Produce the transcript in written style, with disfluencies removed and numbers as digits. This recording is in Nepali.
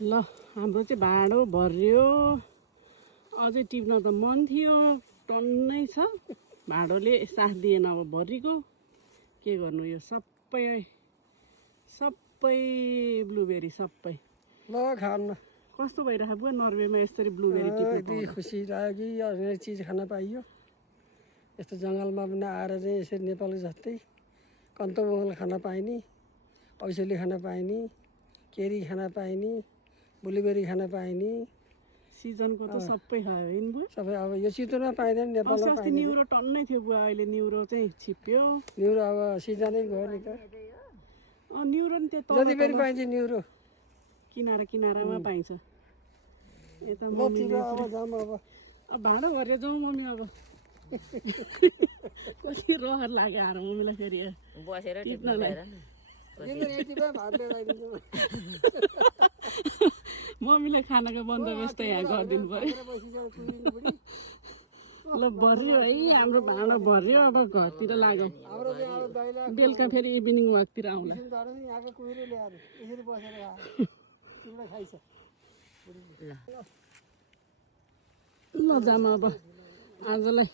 ल हाम्रो चाहिँ भाँडो भर्यो अझै टिप्न त मन थियो टन्नै छ भाँडोले साथ दिएन अब भरिको के गर्नु यो सबै ब्लुबेरी सबै ल खान्न कस्तो भइरहेको बुवा नर्वेमा यसरी ब्लुबेरी टिप्नु यति खुसी लाग्यो कि अनेक चिज खान पाइयो यस्तो जङ्गलमा पनि आएर चाहिँ यसरी नेपाल जस्तै कन्तमूल खान पाइने औषधी खान पाइने केरी खान पाइने ब्लुबेरी खान पाइने सिजनको त सबै होइन बुवा सबै अब यो चितवनमा पाइँदैन नेपालमा अस्ति पाइँदैन न्युरो टन्नै थियो बुवा अहिले न्युरो चाहिँ छिप्यो न्युरो अब सिजनै गयो नि त न्युरो नि त्यो जति बेरी पाइन्छ न्युरो किनारामा पाइन्छ यता ल तिर अब जाऊँ अब भाँडो भरेर जाउँ मम्मी अब कति रहर लाग्यो आएर मम्मीलाई फेरि बसेर टिप्नलाई यति भए भात लिएर आइदिन्छु मम्मीलाई खानाको बन्दोबस्त यहाँ गरिदिनु पर्यो ल भर्यो है हाम्रो भाँडो भर्यो अब घरतिर लाग्यौँ हाम्रो चाहिँ अब दैला बेलुका फेरि इभिनिङ वाकतिर आउँला यहाँको कुहिरो ल्याएर यसरी बसेर तिमीलाई खाइछ ल जाम अब आजलाई